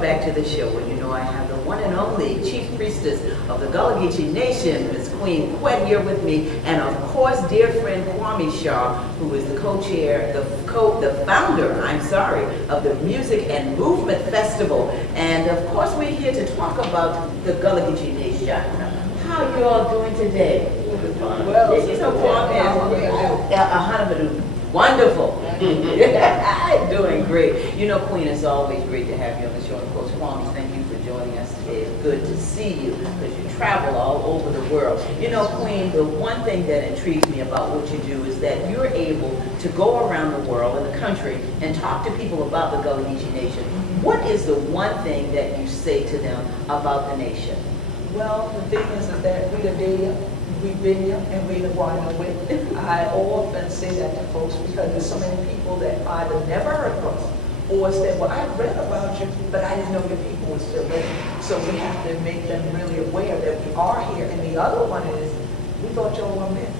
welcome back to the show. Well, you know I have the one and only Chief Priestess of the Gullah Geechee Nation, Ms. Queen Quet here with me, and of course, dear friend Kwame Shaw, who is the co-chair, the founder, of the Music and Movement Festival. And of course, we're here to talk about the Gullah Geechee Nation. How are you all doing today? Well, you know, Kwame is wonderful. Doing great. You know, Queen, it's always great to have you on the show. And Coach Kwame, thank you for joining us today. It's good to see you because you travel all over the world. You know, Queen, the one thing that intrigues me about what you do is that you're able to go around the world and the country and talk to people about the Gullah Geechee Nation. What is the one thing that you say to them about the nation? Well, the thing is that we the day, we been here and we the one with. I often say that to folks because there's so many people that either never heard of us or said, well, I read about you, but I didn't know your people were still living. So we have to make them really aware that we are here. And the other one is, we thought y'all were myths.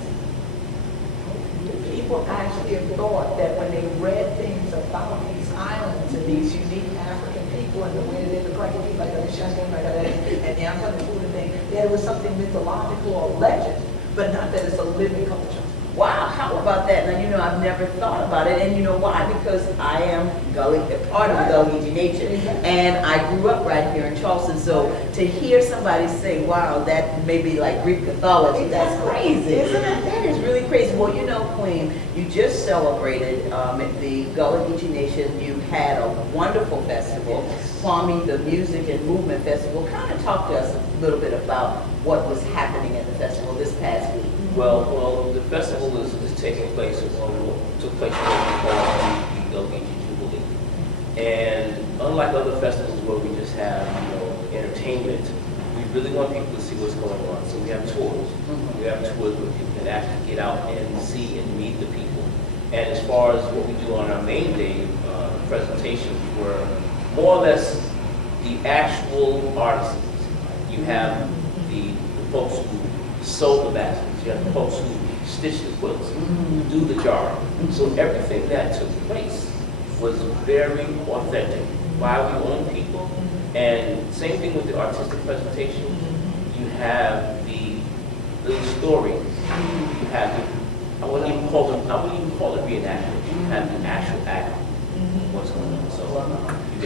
People actually have thought that when they read things about these islands and these unique African people and the way they look like people like that, and the African food and things, that it was something mythological or legend, but not that it's a living culture. Wow, how about that? Now, you know, I've never thought about it, and you know why? Because I am part of the Gullah Geechee Nation, and I grew up right here in Charleston, so to hear somebody say, wow, that may be like Greek mythology, that's crazy, isn't it? That is really crazy. Well, you know, Queen, you just celebrated the Gullah Geechee Nation. You had a wonderful festival, Kwame, the Music and Movement Festival. Kind of talk to us a little bit about what was happening at the festival this past week. Well, the festival is taking place, took place in what we call the Gullah Geechee Jubilee. And unlike other festivals where we just have, entertainment, we really want people to see what's going on. So we have tours. We have tours where people can actually get out and see and meet the people. And as far as what we do on our main day, presentations were more or less the actual artisans. You have the folks who sew the baskets. You have the folks who stitch the quilts, who do the jarring. So everything that took place was very authentic by our own people. And same thing with the artistic presentation. You have the little stories. You have the, I wouldn't even call it reenactment. You have the actual act. What's going on? So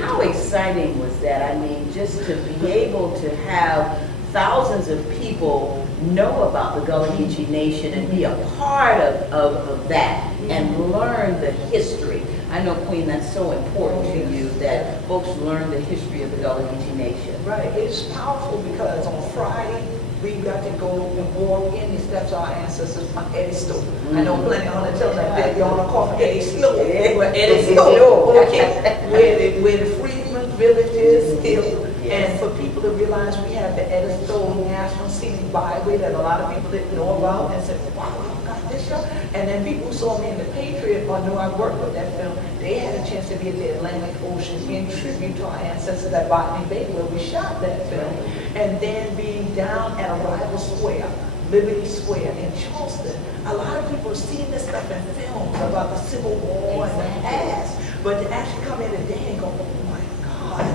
how exciting was that? I mean, just to be able to have thousands of people know about the Gullah Geechee Nation and be a part of that and learn the history. I know, Queen, that's so important to you that folks learn the history of the Gullah Geechee Nation. Right. It's powerful because on Friday, we got to go and walk in the steps of our ancestors from Eddie Stone. I know plenty on the tell that y'all are called Eddie Slow. Eddie Slow. Okay. Where the freedmen village is still. And for people to realize we have the Eddie Stone National Scenic Byway that a lot of people didn't know about and said, wow, I got this show. And then people who saw me in The Patriot or knew I worked with that film, they had a chance to be at the Atlantic Ocean in tribute to our ancestors at Botany Bay where we shot that film. And then being down at Arrival Square, Liberty Square in Charleston. A lot of people have seen this stuff in films about the Civil War and the past, but to actually come in today and go, oh my God,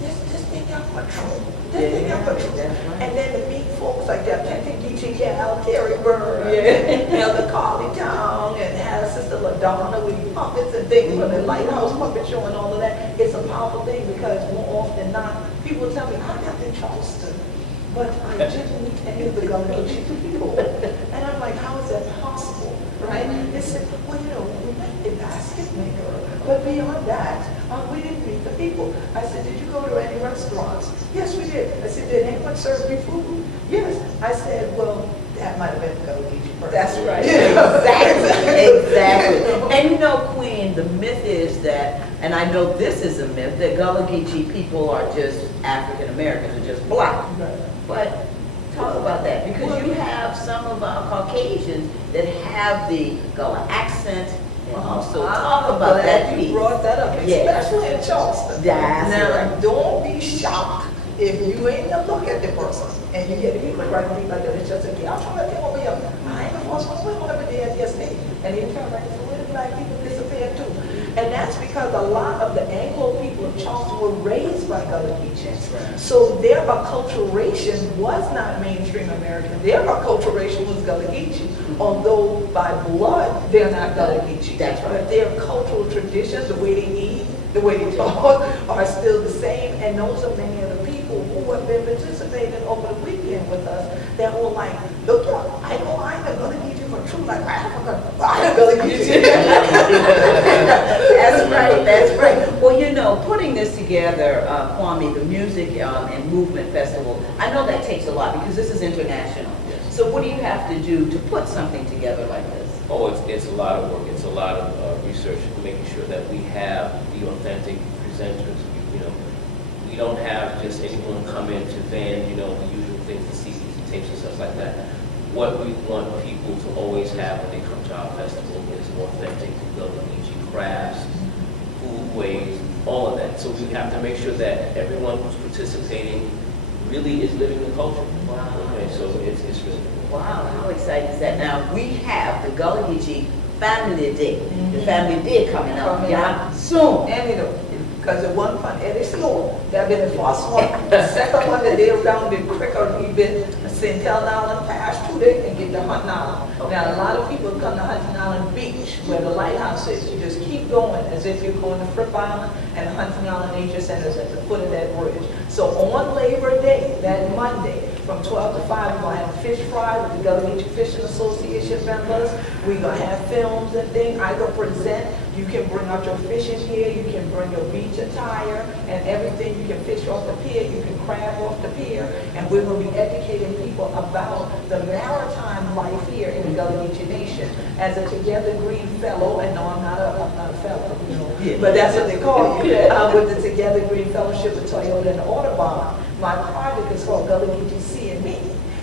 this thing got patrol. This thing got patrol. And then to meet folks like that, Geechee Terry Bird, Elder Carly Town, and have Sister LaDonna with the puppets and things from the Lighthouse Puppet Show and all of that. It's a powerful thing because more often than not, people tell me, I got in Charleston, but I didn't meet any of the Gullah Geechee people. And I'm like, how is that possible? Right? They said, well, we met the basket maker, but beyond that, we didn't meet the people. I said, did you go to any restaurants? Yes, we did. I said, did anyone serve you food? Yes. I said, well, that might have been the Gullah Geechee person. That's right. Exactly. And you know, Queen, the myth is that, and I know this is a myth, that Gullah Geechee people are just African Americans or just black. Right. But talk about that, because you have some of our Caucasians that have the Gullah accent. So talk about that piece. You brought that up, especially in Charleston. Now, don't be shocked if you ain't to look at the person and you get the people right like that. It's just like, I'm trying to think over here. I ain't the first one. We went over there yesterday. And he turned around and said, where the black people disappeared too? And that's because a lot of the Anglo people of Charleston were raised by Gullah Geechee. That's right. So their acculturation was not mainstream American. Their acculturation was Gullah Geechee. Although by blood, they're not Gullah Geechee. That's right. But their cultural traditions, the way they eat, the way they talk, are still the same. And those are many of the people who have been participating over the weekend with us that were like, look, y'all, I know I ain't Gullah Geechee for true, like I'm Gullah Geechee. That's right, that's right. Well, you know, putting this together, Kwame, the Music and Movement Festival, I know that takes a lot because this is international. Yes. So what do you have to do to put something together like this? Oh, it's a lot of work. It's a lot of research, making sure that we have the authentic presenters. You know, we don't have just anyone come in to van, you know, the usual things, the CDs and tapes and stuff like that. What we want people to always have when they come to our festival is authentic Gullah Geechee crafts, food ways, all of that. So we have to make sure that everyone who's participating really is living the culture. Wow. Okay, so it's really cool. Wow, how exciting is that? Now, we have the Gullah Geechee Famlee Day. The Family Day coming up, Coming yeah, soon. And you know, because it wasn't fun, and it's slow. That been the first one. The second one that they around the quicker we've been St. Helena Island past 2 days and get to Hunting Island. Now, a lot of people come to Hunting Island Beach where the lighthouse is. You just keep going as if you're going to Fripp Island and Hunting Island Nature Center is at the foot of that bridge. So on Labor Day, that Monday, from 12 to 5, we're going to have a fish fry with the Gullah Geechee Fishing Association members. We're going to have films and things. I go present. You can bring out your fishing gear. You can bring your beach attire and everything. You can fish off the pier. You can crab off the pier. And we're going to be educating people about the maritime life here in the Gullah Geechee Nation. As a Together Green Fellow, and no, I'm not a fellow, you know, Yeah. but that's what they call me, with the Together Green Fellowship with Toyota and Audubon. My project is called Gullah Geechee C and Me.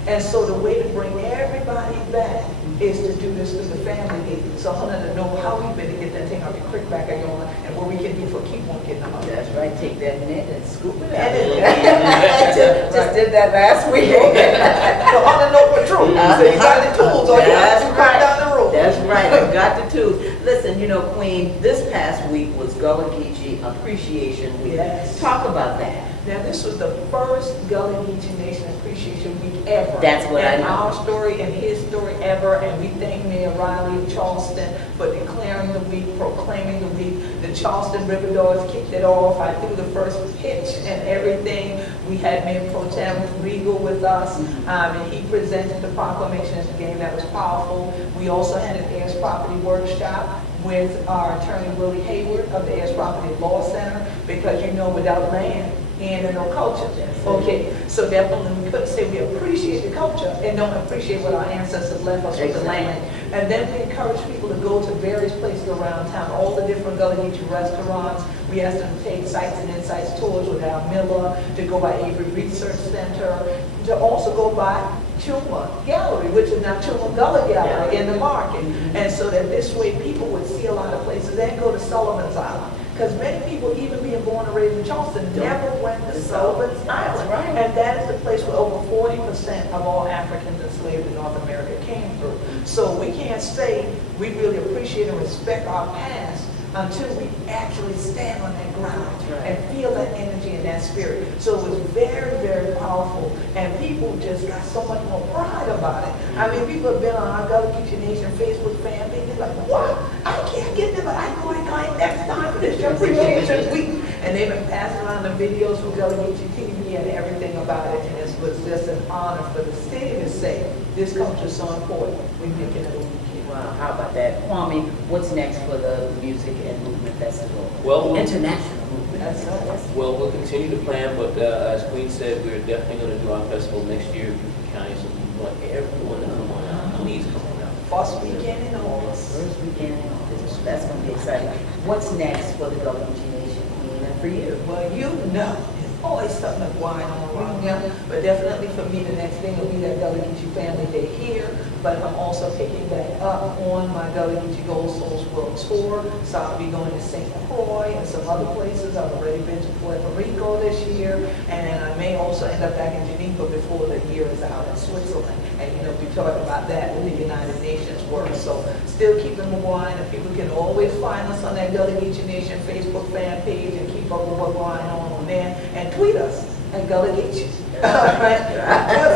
And so the way to bring everybody back is to do this through the family meeting. So I wanted to know how we better get that thing out the creek back on and what we can do for keep on getting them out. That's right, take that net and scoop it out. And Just did that last week. So on the note for true. So you got the tools, all you have to do right down the road. That's right, I got the tools. Listen, you know, Queen, this past week was Gullah Geechee Appreciation Week. Yes. Talk about that. Now, this was the first Gullah Geechee Nation Appreciation Week ever. That's what I know. And our story and his story ever, and we thank Mayor Riley of Charleston for declaring the week, proclaiming the week. The Charleston River Dogs kicked it off. I threw the first pitch and everything. We had Mayor Pro Tem Regal with us, and he presented the proclamation at the game. That was powerful. We also had an heirs property workshop with our attorney Willie Hayward of the Heirs Property Law Center, because you know, without land, and no culture. Okay, so definitely we couldn't say we appreciate the culture and don't appreciate what our ancestors left us with the land. And then we encourage people to go to various places around town, all the different Gullah Geechee restaurants. We asked them to take Sights and Insights tours with Al Miller, to go by Avery Research Center, to also go by Chuma Gallery, which is now Chuma Gullah Gallery in the market. And so that this way people would see a lot of places and go to Sullivan's Island. Because many people, even being born and raised in Charleston, never went to Sullivan's Island. Right. And that is the place where over 40% of all Africans enslaved in North America came through. So we can't say we really appreciate and respect our past until we actually stand on that ground and feel that energy and that spirit. So it was very, very powerful. And people just got so much more pride about it. I mean, people have been on our Gullah Geechee Nation Facebook fan page. They're like, what? I can't get them, but I know I got it next time for this Appreciation Week. And they've been passing around the videos from Gullah Geechee TV and everything about it. And it was just an honor for the city to say, this culture is so important. We're making it a week. Wow, how about that? Kwame, what's next for the Music and Movement Festival? Well, International movement. That's right. Well, we'll continue to plan, but as Queen said, we're definitely going to do our festival next year in Beaufort County, so we want everyone to come on out. Please come on out. First weekend in August. First weekend in August. That's going to be exciting. What's next for the Gullah Geechee Nation, Queen, and for you? Well, you know, there's always something that's going on around here. But definitely for me, the next thing will be that Gullah Geechee Family Day here. but I'm also picking that up on my Gullah Geechee Gold Souls World Tour. So I'll be going to St. Croix and some other places. I've already been to Puerto Rico this year, and I may also end up back in Geneva before the year is out in Switzerland. And be talking about that with the United Nations work. So still keeping moving, and people can always find us on that Gullah Geechee Nation Facebook fan page and keep up with what's going on there, and tweet us at Gullah Geechee.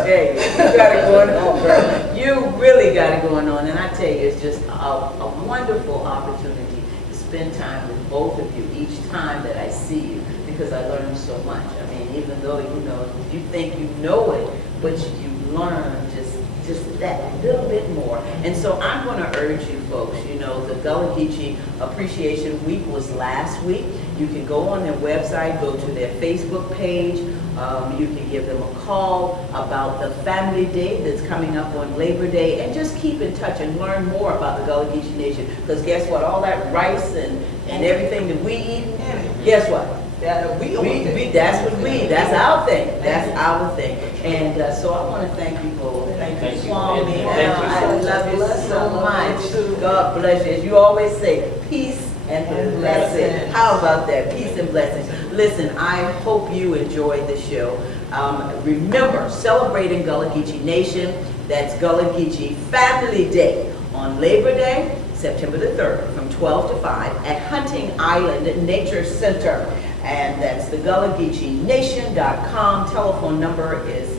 Hey, you got it going on, girl. You really got it going on, and I tell you, it's just a wonderful opportunity to spend time with both of you each time that I see you, because I learn so much. I mean, even though you think you know it, but you learn just that little bit more. And so I'm going to urge you folks, the Gullah Geechee Appreciation Week was last week. You can go on their website, go to their Facebook page. You can give them a call about the Family Day that's coming up on Labor Day, and just keep in touch and learn more about the Gullah Geechee Nation. Because guess what? All that rice and everything that we eat, guess what? That's our thing. That's our thing. And so I want to thank you both. Thank you, Kwame. I love you so much. God bless you. As you always say, peace and blessings. How about that? Peace and blessings. Listen, I hope you enjoyed the show. Remember, celebrating Gullah Geechee Nation. That's Gullah Geechee Family Day on Labor Day, September the 3rd, from 12 to 5 at Hunting Island Nature Center. And that's the GullahGeecheeNation.com. Telephone number is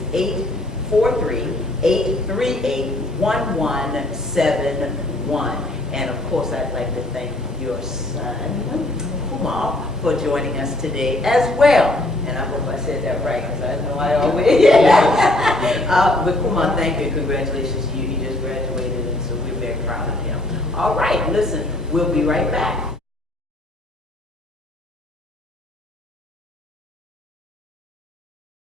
843-838-1171. And of course, I'd like to thank your son, Kumar, for joining us today as well. And I hope I said that right, because I know I always, but Kumar, thank you and congratulations to you. He just graduated, and so we're very proud of him. All right, listen, we'll be right back.